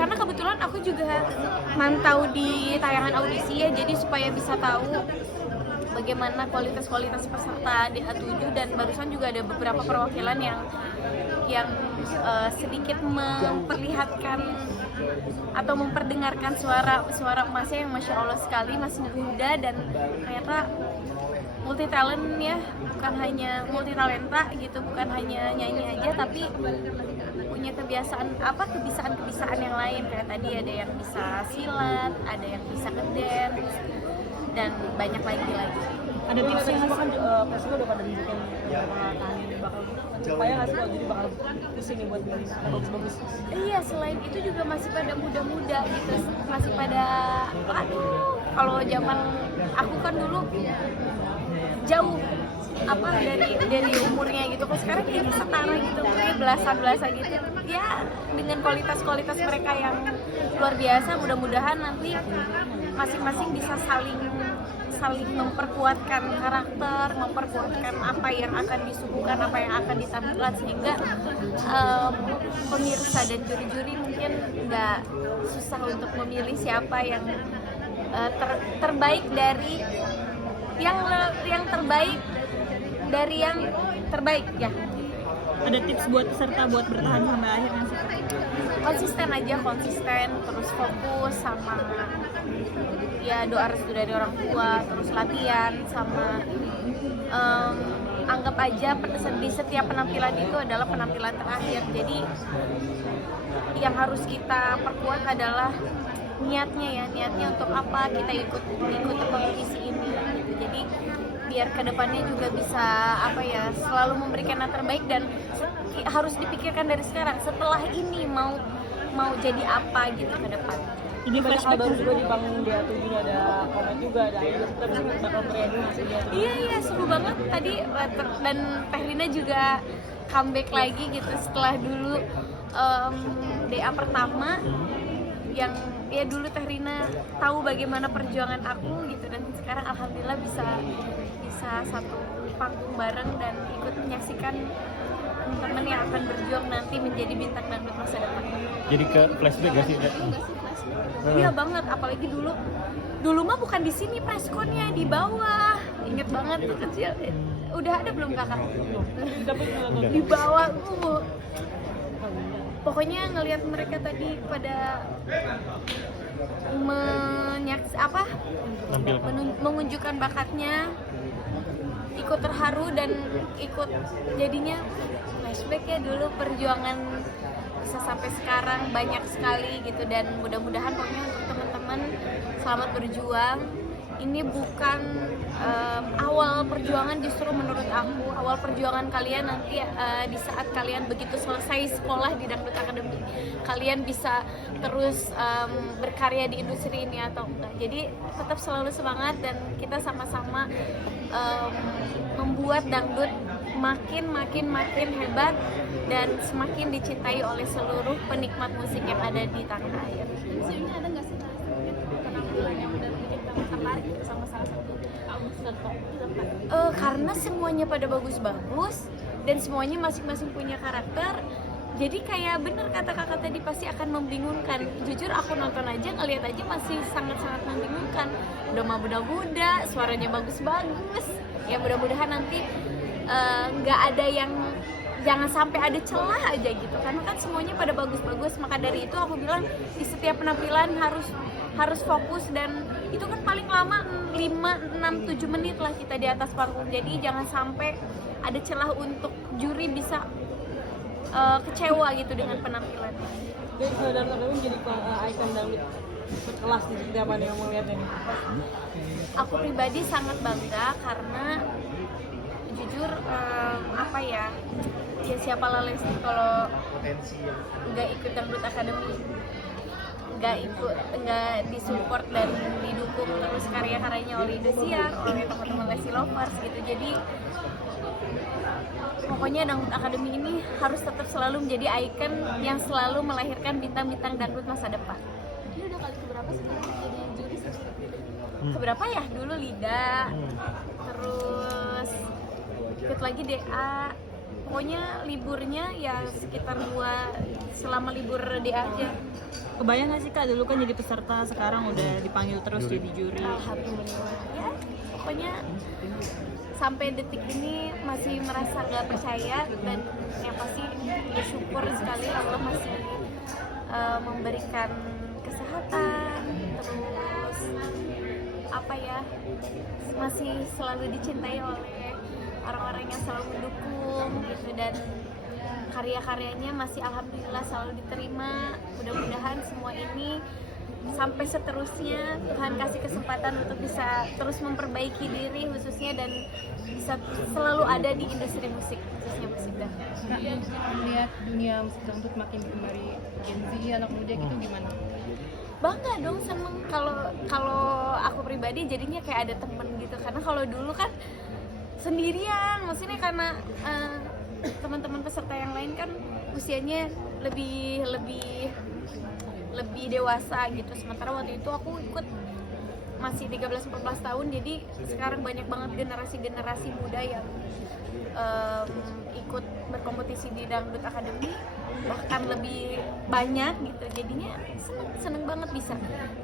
karena kebetulan aku juga mantau di tayangan audisi ya, jadi supaya bisa tahu bagaimana kualitas peserta di A7, dan barusan juga ada beberapa perwakilan yang sedikit memperlihatkan atau memperdengarkan suara emasnya yang masya Allah sekali, masih muda dan ternyata multi talent ya, bukan hanya multi talenta gitu, bukan hanya nyanyi aja tapi punya kebiasaan yang lain, kayak tadi ada yang bisa silat, ada yang bisa ngedance dan banyak lagi. Ada tipsnya nggak sih kan Presiden udah pada nunjukin tahanin bakal supaya nggak sih kalau jadi bakal pusing nih buat milih ada bagus-bagus. Iya, selain itu juga masih pada muda-muda gitu, masih pada kalau zaman aku kan dulu jauh dari umurnya gitu, kalau sekarang kayaknya setara gitu, kayak belasan gitu ya, dengan kualitas mereka yang luar biasa. Mudah-mudahan nanti masing-masing bisa saling memperkuatkan karakter, memperkuatkan apa yang akan disuguhkan, apa yang akan ditampilkan, sehingga pemirsa dan juri-juri mungkin nggak susah untuk memilih siapa yang terbaik dari yang terbaik ya. Ada tips buat peserta buat bertahan sampai akhirnya sih? Konsisten, terus fokus sama ya doa restu dari orang tua, terus latihan sama anggap aja di setiap penampilan itu adalah penampilan terakhir. Jadi yang harus kita perkuat adalah niatnya untuk apa kita ikut kompetisi ini gitu. Jadi biar kedepannya juga bisa selalu memberikan yang terbaik, dan harus dipikirkan dari sekarang setelah ini mau jadi apa gitu ke depan. Ini banyak hal baru juga di panggung DA7 ini, ada komen juga, ada idol, kita bisa bakal meriah masih DA7. Iya, seru banget tadi, dan Teh Rina juga comeback lagi gitu setelah dulu DA pertama yang ya dulu Teh Rina tahu bagaimana perjuangan aku gitu, dan sekarang alhamdulillah bisa satu panggung bareng dan ikut menyaksikan teman-teman yang akan berjuang nanti menjadi bintang dangdut masa depan. Jadi ke flashback gak sih? Iya banget, apalagi dulu mah bukan di sini preskonnya, di bawah. Ingat banget tuh kecil. Udah ada belum kakak? Di bawah tuh. Pokoknya ngelihat mereka tadi pada menunjukkan bakatnya, ikut terharu dan ikut jadinya flashback ya, dulu perjuangan bisa sampai sekarang banyak sekali gitu. Dan mudah-mudahan pokoknya untuk teman-teman selamat berjuang. Ini bukan awal perjuangan, justru menurut aku awal perjuangan kalian nanti di saat kalian begitu selesai sekolah di Dangdut Academy, kalian bisa terus berkarya di industri ini atau enggak. Jadi tetap selalu semangat, dan kita sama-sama membuat dangdut makin hebat dan semakin dicintai oleh seluruh penikmat musik yang ada di tanah air. Sebenarnya ada nggak sih penampilan yang udah bikin kamu tertarik sama salah satu karena semuanya pada bagus-bagus dan semuanya masing-masing punya karakter. Jadi kayak bener kata kakak tadi, pasti akan membingungkan. Jujur aku nonton aja, ngeliat aja masih sangat-sangat membingungkan. Udah mah muda-muda, suaranya bagus-bagus. Ya mudah-mudahan nanti nggak ada yang, jangan sampai ada celah aja gitu, karena kan semuanya pada bagus-bagus. Maka dari itu aku bilang di setiap penampilan harus fokus, dan itu kan paling lama 5, 6, 7 menit lah kita di atas panggung. Jadi jangan sampai ada celah untuk juri bisa kecewa gitu dengan penampilan. Jadi saudara Tadawin jadi ikon dangdut berkelas nih, seperti apa nih yang mau lihatnya nih? Aku pribadi sangat bangga karena jujur ya siapa Lesti kalau nggak ikut Dangdut Academy, nggak disupport dan didukung terus karya-karyanya oleh Indosiar, oleh teman-teman Lesti Lovers gitu. Jadi pokoknya Dangdut Academy ini harus tetap selalu menjadi ikon yang selalu melahirkan bintang-bintang dangdut masa depan. Ini udah kali keberapa sekarang jadi juri? Keberapa ya? Dulu Lida, terus ikut lagi DA, pokoknya liburnya ya sekitar selama libur dia aja. Kebayang nggak sih Kak, dulu kan jadi peserta, sekarang udah dipanggil terus jadi juri. Alhamdulillah ya, pokoknya sampai detik ini masih merasa nggak percaya, dan yang pasti bersyukur sekali Allah masih memberikan kesehatan, terus apa ya, masih selalu dicintai oleh orang-orang yang selalu mendukung gitu, dan karya-karyanya masih alhamdulillah selalu diterima. Mudah-mudahan semua ini sampai seterusnya Tuhan kasih kesempatan untuk bisa terus memperbaiki diri khususnya, dan bisa selalu ada di industri musik, khususnya musik dangdut. Melihat dunia musik dangdut makin digemari Gen Z, anak muda gitu gimana? Bangga dong, seneng. Kalau aku pribadi jadinya kayak ada temen gitu, karena kalau dulu kan sendirian, maksudnya karena teman-teman peserta yang lain kan usianya lebih dewasa gitu, sementara waktu itu aku ikut masih 13-14 tahun. Jadi sekarang banyak banget generasi muda yang ikut berkompetisi di Dangdut Academy, bahkan lebih banyak gitu. Jadinya seneng banget bisa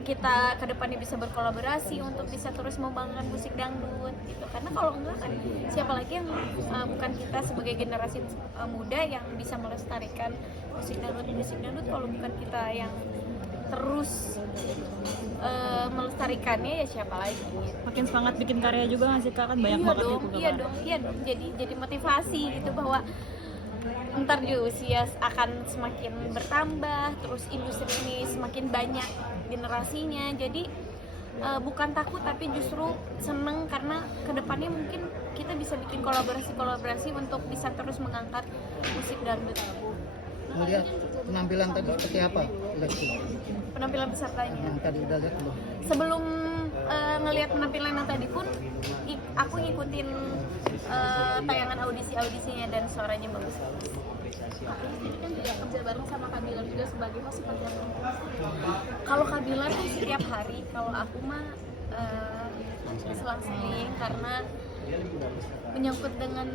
kita kedepannya bisa berkolaborasi untuk bisa terus membangun musik dangdut gitu, karena kalau enggak kan siapa lagi yang bukan kita sebagai generasi muda yang bisa melestarikan musik dangdut kalau bukan kita yang terus melestarikannya, ya siapa lagi gitu. Makin semangat bikin karya juga nggak sih Kak, kan banyak banget gitu Iya dong, jadi motivasi gitu, bahwa ntar di usia akan semakin bertambah, terus industri ini semakin banyak generasinya. Jadi bukan takut, tapi justru seneng, karena kedepannya mungkin kita bisa bikin kolaborasi untuk bisa terus mengangkat musik dangdut. Melihat penampilan tadi seperti apa, Lesti? Penampilan pesertanya. Yang tadi udah lihat belum? Sebelum ngelihat penampilan yang tadi pun, aku ngikutin tayangan audisinya, dan suaranya bagus. Ini kan juga kerja bareng sama Kak Bilar juga sebagai host, seperti apa? Kalau Kak Bilar tuh setiap hari, kalau aku mah selang-seling, karena menyangkut dengan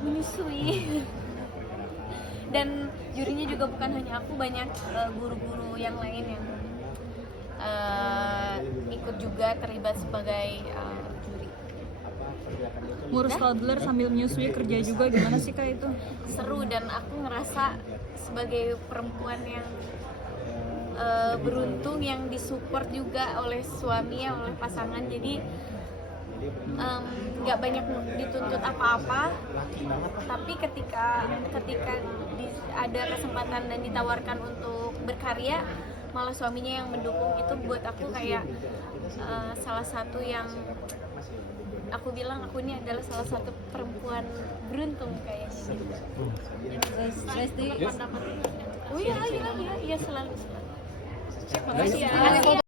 menyusui. Dan jurinya juga bukan hanya aku, banyak guru-guru yang lain yang ikut juga terlibat sebagai juri. Ngurus toddler sambil menyusui kerja juga, gimana sih Kak itu? Seru, dan aku ngerasa sebagai perempuan yang beruntung, yang disupport juga oleh suami, oleh pasangan. Jadi nggak banyak dituntut apa-apa, tapi ketika ada kesempatan dan ditawarkan untuk berkarya, malah suaminya yang mendukung. Itu buat aku kayak salah satu yang aku bilang aku ini adalah salah satu perempuan beruntung kayaknya. Lesti, Oh iya selalu. makasih ya.